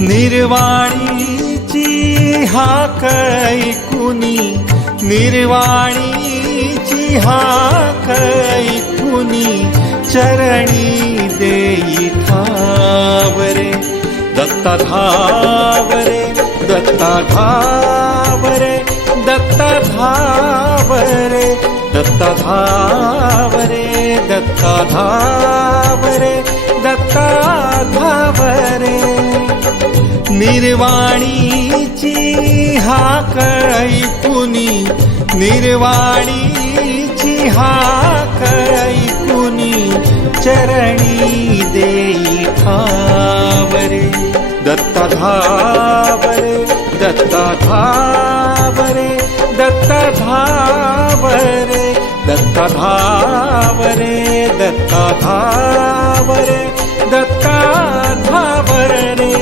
निर्वाणीची हाक ऐकुनी निर्वाणीची हाक ऐकुनी चरणी देई ठावरे दत्ता धावरे दत्ता धावरे दत्ता धावरे दत्ता धावरे दत्ता धावरे निर्वाणीची हाक ऐकुनी निर्वाणीची हाक ऐकुनी चरणी देई ठावरे। दत्ता धावरे दत्ता धावरे दत्ता धावरे दत्ता धावरे दत्ता धावरे दत्ता धावरे